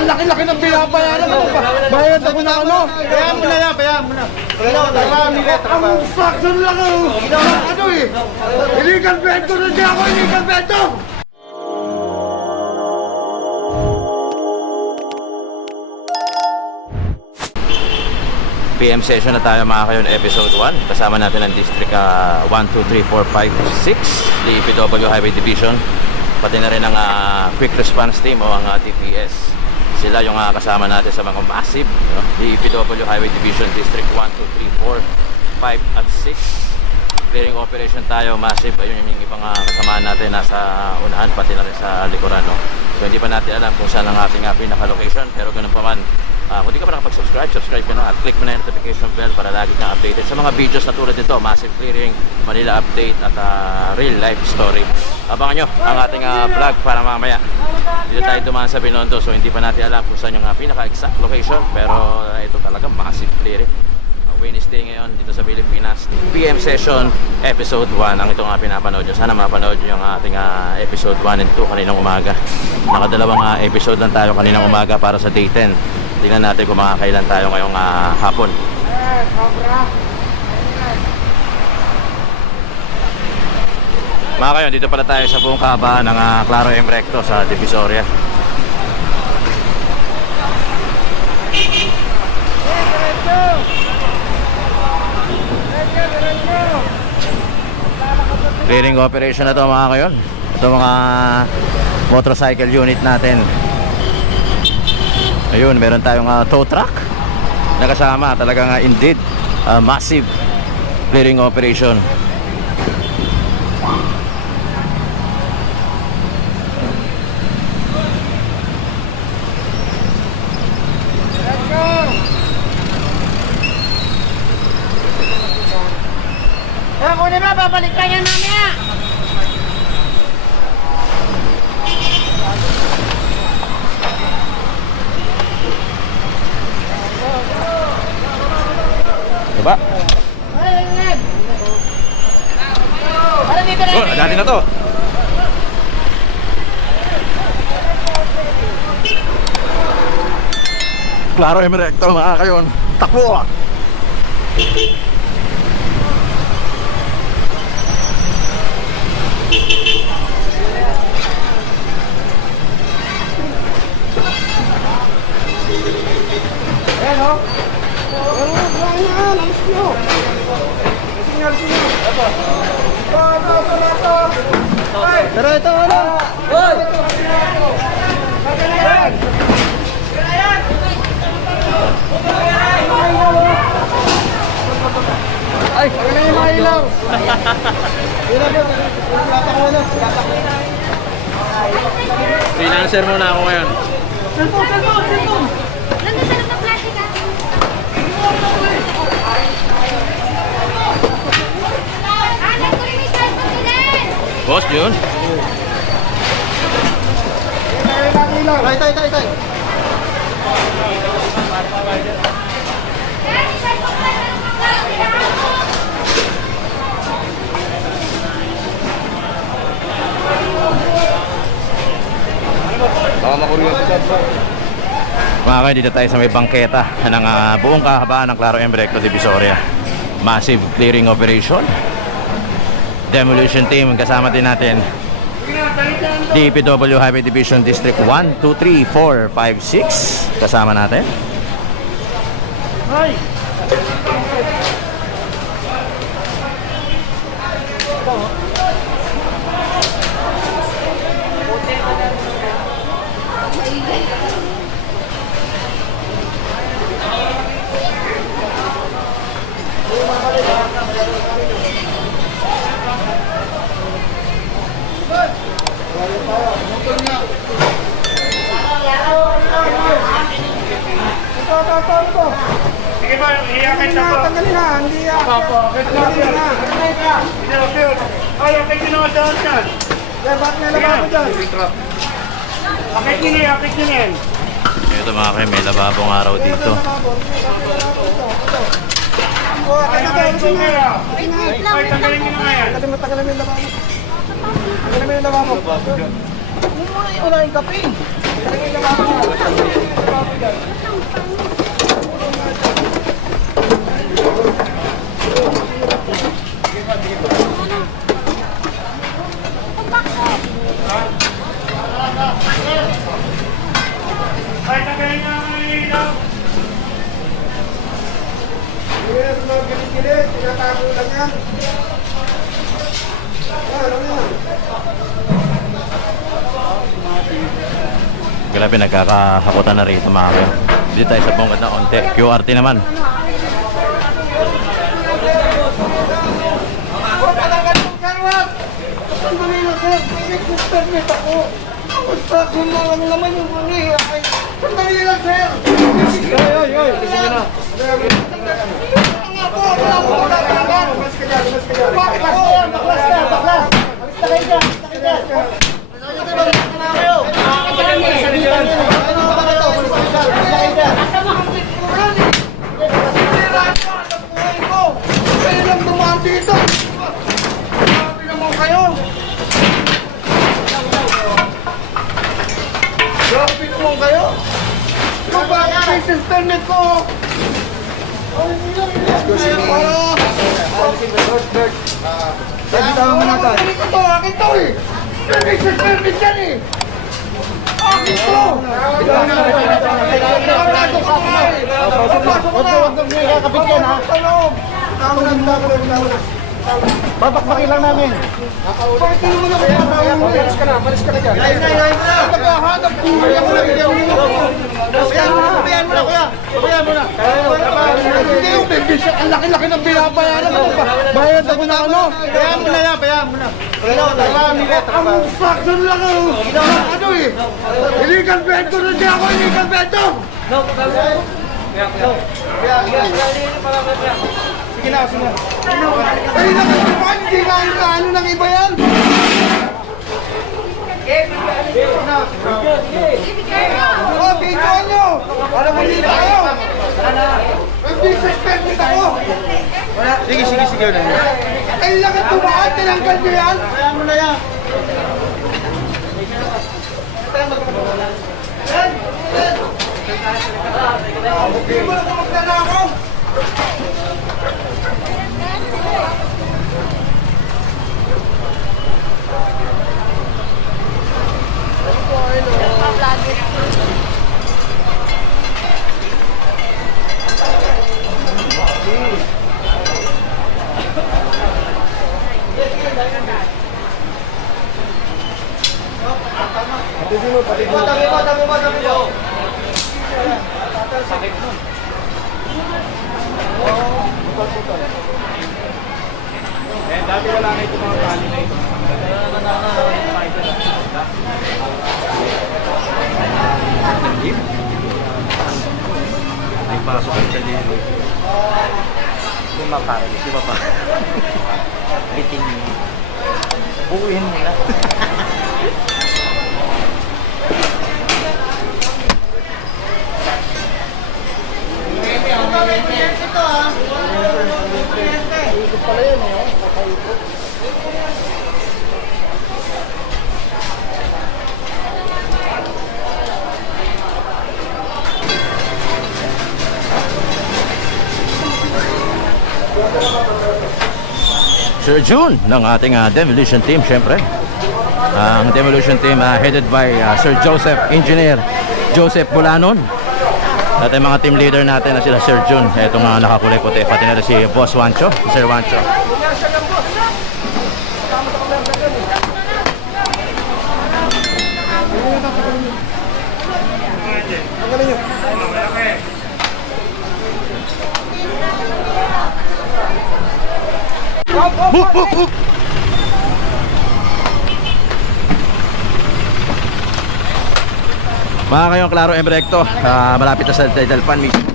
Ang laki-laki ng binabayaran mo. Bayad ako ng ano. Bayaan mo na yan, bayaan mo na. Ang fraction lang ano eh. Illegal bento na siya ako, illegal bento. PM session na tayo mga kayon, episode 1. Kasama natin ang District 1, 2, 3, 4, 5, 6, DPW Highway Division, pati na rin ang Quick Response Team o ang DPS. Sila yung kasama natin sa mga massive DPW Highway Division District 1, 2, 3, 4, 5 at 6. Clearing operation tayo, massive. Ayun yung ibang kasama natin nasa unahan, pati na rin sa likuran, no? So hindi pa natin alam kung saan ang ating pinaka-location, pero ganun pa man, kung di ka pa nakapag-subscribe, subscribe ka na at click mo na yung notification bell para lagi kang updated sa mga videos na tulad dito, massive clearing, Manila update at real life story. Abangan nyo ang ating vlog para mamaya dito tayo dumaan sa Binondo. So hindi pa natin alam kung saan yung pinaka-exact location, pero ito talaga massive clearing. Wednesday ngayon dito sa Pilipinas, PM session episode 1 ang itong pinapanood nyo. Sana mapanood nyo yung ating episode 1 and 2 kaninang umaga. Nakadalawang episode lang tayo kaninang umaga para sa day 10. Tingnan natin kung makakailan tayo ngayong hapon. Mga kayo, dito pala tayo sa buong kahabaan ng Claro M. Recto sa Divisoria. Clearing operation na to mga kayon. Ito mga motorcycle unit natin. Ayun, meron tayong tow truck na kasama. Talagang indeed massive clearing operation. Kunin mo, babalik ka yan mamaya. Diba? Oh, dati na to. Claro M. Recto mga kayon. Takbo! Ayan o. Alas nyo. Signal. Pero ito ano? Hoy! Ay! Pagka na yung mga ilaw! Freelancer muna ako ngayon. Cellphone! Nandun sa loob ng plastic ah. Nagkurin yung cellphone nila. Boss, yun? Tay! Baka makuryente ka bro. Mga kayo, dito tayo sa may bangketa ng buong kahabaan ng Claro M. Recto Divisoria. Massive clearing operation. Demolition team, kasama din natin DPW Highway Division District 1, 2, 3, 4, 5, 6. Kasama natin. Hoy! Ito. Sige ba, iyakin na po. Tanggalin na, hindi yan. Tanggalin na. Hindi na, okay. Ay, okay din naman doon dyan. Bakit may lababo dyan? Akit nyo yan. Ito mga kayo, may lababong araw dito. Ay, Ayusin na. ay, tanggalin nyo na nga yan. Tanggalin mo yung lababo. Tanggalin mo yung lababo. Huwag mo na yung kape. Ay, tagay nga ang ilaw. Yes, mga gilid-gilid, tinatago lang yan. Ano yan? Grabe, nagkakahakutan na rito mga kayo. Dito tayo sa bungad na onte. QRT naman. Huwag ka lang ganun, Karwat! Sandali na, sir. May permit ako. Basta kung lang naman yung mga ay. Sandali lang, sir. Oy. Sige na. Ako, wala mo ko lang naman. Bakit ako? Baklas ka, baklas. Alis na kayo dyan. Kayo lang dumaan dito. Grabe naman kayo. Grabe naman kayo. Yung bakit business permit ko? Sabitawan mo natin. Akin to eh. May business permit yan eh. Akin to. Babakbakin lang namin. Bakit hindi mo na kaya? Malis ka na dyan. Naghahanap buhay ako na bigyan mo. Babayan mo na kuya. Babayan mo na. Hindi yung bibis. Ang laki-laki ng binabayaran ako. Bayad ako na ano. Bayan mo na yan. Bayan mo na. Ang fraction lang ako. Ano eh. Illegal bento na siya ako. Illegal bento. Sige na, sige na. Ay, naman, hindi na ano ng iba yan. Oh, bigyan nyo. Para mo dito kayo. May business permit ako. Sige. Kailangan tumaan, tinanggal nyo yan. Kaya mo na yan. Hindi mo na magdala. Dati wala na ito mga kali na ito. May pasok ang dali. Lima pa. Bitin. Buuin mo na. Sir June ng ating demolition team, syempre. Ang demolition team headed by Sir Joseph, Engineer Joseph Bulanon. At ang mga team leader natin na sila Sir June. Itong mga nakakulay puti, pati na si Boss Wancho, Sir Wancho. Book! Mga kayong klaro and recto, malapit na sa Tidal Fan mismo.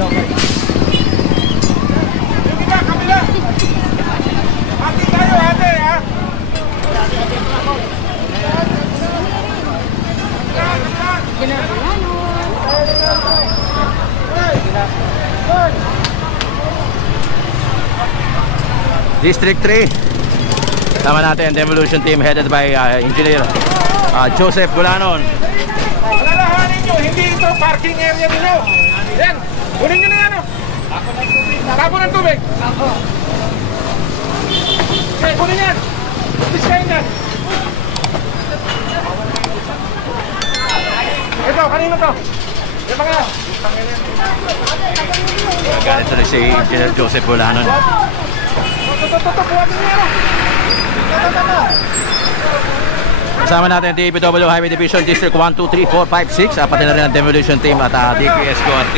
Kabila, kabila. Hati tayo, hati, ha? District 3. Tama natin, demolition team headed by Engineer Joseph Gulanon. Alalahanin nyo, hindi ito parking area ninyo. Yan, kunin nyo na yan, oh. Tapo ng tubig. Okay, kunin yan. Biskayin yan. Ito, kanino to? Ito pa nga. Ganito na si Engineer Joseph Gulanon. Kuha din yan, oh. Kasama natin DPW Highway Division District 1, 2, 3, 4, 5, 6. Pati na rin ang demolition team at DPS QRT.